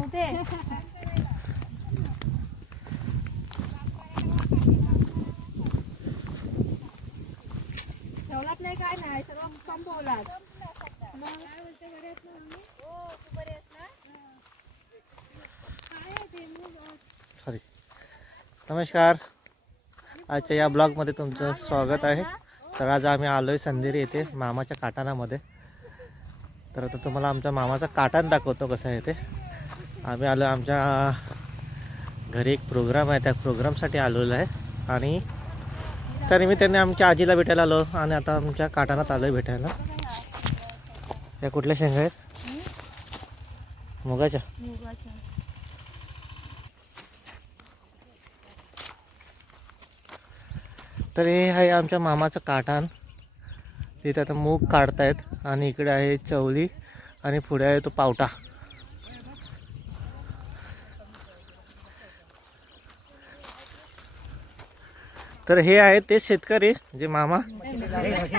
कुठे ठेवलात नाही काय? नाही सर्व संपवलात सॉरी. नमस्कार. आजच्या या ब्लॉगमध्ये तुमचं स्वागत आहे. तर आज आम्ही आलो आहे संधेरी येथे मामाच्या काटाणामध्ये तर आता तुम्हाला आमच्या मामाचा काटाण दाखवतो कसं आहे ते. आम्ही आलो आमच्या घरी एक प्रोग्राम आहे त्या प्रोग्रामसाठी आलेलो आहे. आणि त्या निमित्ताने आमच्या आजीला भेटायला आलो आणि आता आमच्या काटाणात आलो आहे भेटायला. या कुठल्या शेंगा आहेत? मुगाच्या. तर हे आहे आमच्या मामाचं काटान तिथे आता मूग काढतायत आणि इकडे आहे चवली आणि पुढे आहे तो पावटा. तर हे आहेत ते शेतकरी जे मामा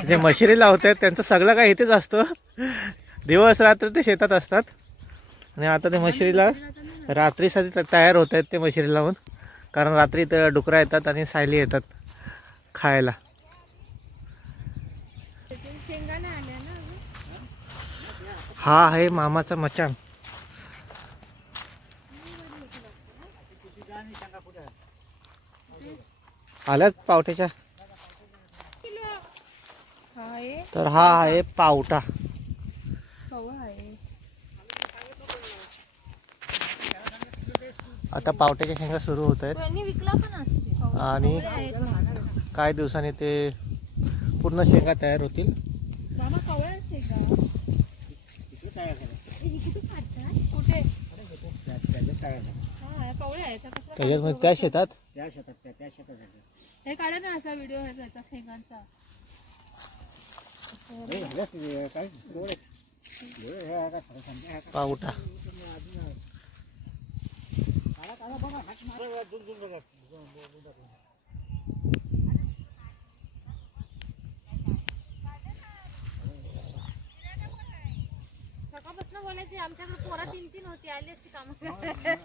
जे मशिरी लावत आहेत त्यांचं सगळं काय इथेच असतं. दिवस रात्र ते शेतात असतात. आणि आता ते मशिरीला रात्रीसाठी तयार होत आहेत ते मशिरी लावून. कारण रात्री तर डुकरा येतात आणि सायली येतात खायला. हा आहे मामाचा मचान. आल्यात पावट्याच्या? तर हा आहे पावटा. आता पावट्याच्या शेंगा सुरू होत आहेत. आणि काही दिवसांनी ते पूर्ण शेंगा तयार होतील. कवळे आहेत. त्या कशाला त्याच्यात म्हणजे त्या शेतात? हे काढा ना असा व्हिडिओ त्याचा शेंगांचा. पावटा सकाळपासून बोलायची आमच्याकडे पोरा तीन तीन होती आली असती काम केला काढायचं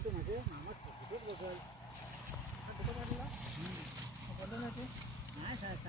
तुम्ही उभं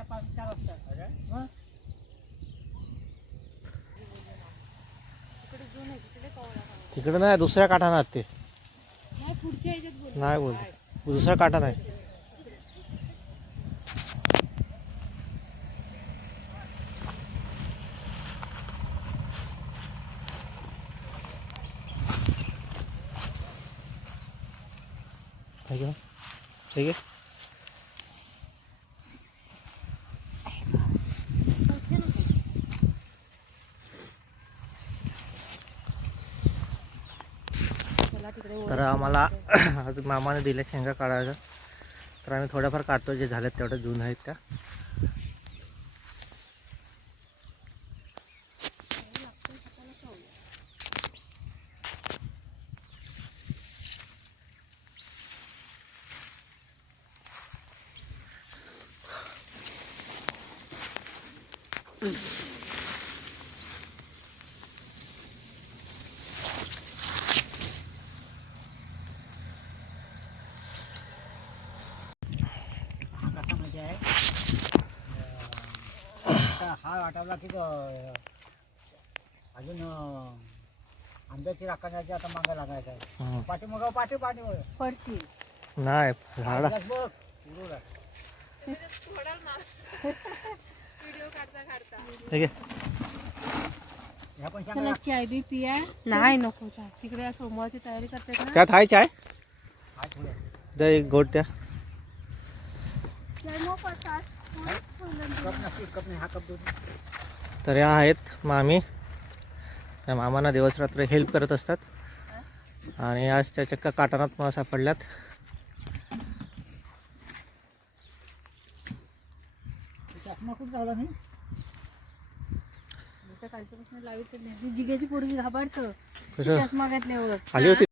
पाच चार वाजता. तिकडे नाही दुसऱ्या काठानात ते. नाही पुढच्या ह्याच्यात बोल. नाही बोल दुसरा काटा नाही ठीक आहे तर आम्हाला आज मामाने दिल्या शेंगा काढायला. तर आम्ही थोड्याफार काढतो जे झाल्यात तेवढ्या जून आहेत त्या. कसा आता हा आठवला की अं, अजून अं, आंब्याची राखण्याची आता मागं लागायचं आहे हं. पाठीमागं पाठी पाठीमागं. फरशी. नाही झाडा. बघ उडून आहे. व्हिडिओ काढता काढता ठीक आहे ह्या पण चला सांगा चाय बी पिया. नाही नको चाय. तिकडे सोमवारची तयारी करते ना त्यात आहे चाय? एक गोट द्या. कप नसतील कप नाही कप दोन तर या आहेत मामी. त्या मामांना दिवस रात्र हेल्प करत असतात. आणि आज त्या चक्का काटानात मला सापडल्यात. जिग्याची पोरगी घाबरतं आली होती?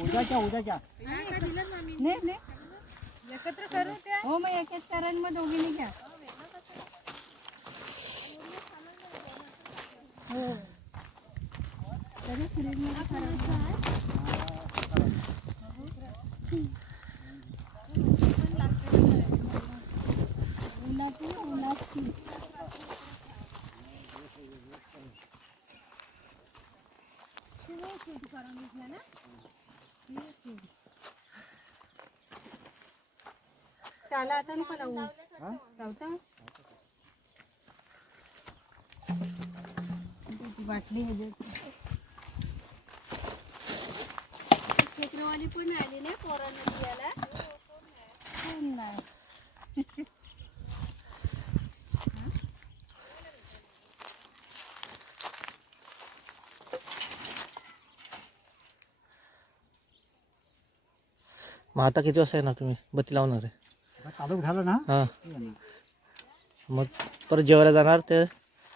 उद्याच्या उद्याच्या एकत्र करू त्या? हो मग एकाच कारण मग दोघींनी घ्या. त्याला आता नको लावू. लावता? बाटली पण आली ना पोरांना द्यायला. कोण नाही. मग आता किती वाजता येणार तुम्ही? बत्ती लावणार आहे. चालू झालं ना? हां. मग परत जेवायला जाणार ते?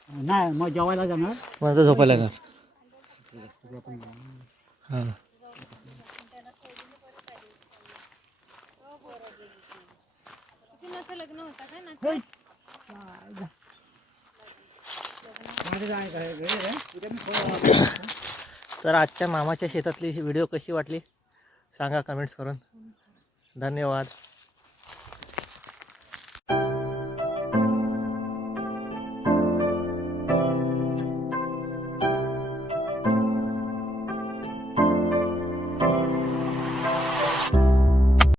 नाही मग जेवायला जाणार. मग नंतर झोपायला जाणार. हां. तर आजच्या मामाच्या शेतातली ही व्हिडिओ कशी वाटली? सांगा कमेंट्स करून. धन्यवाद.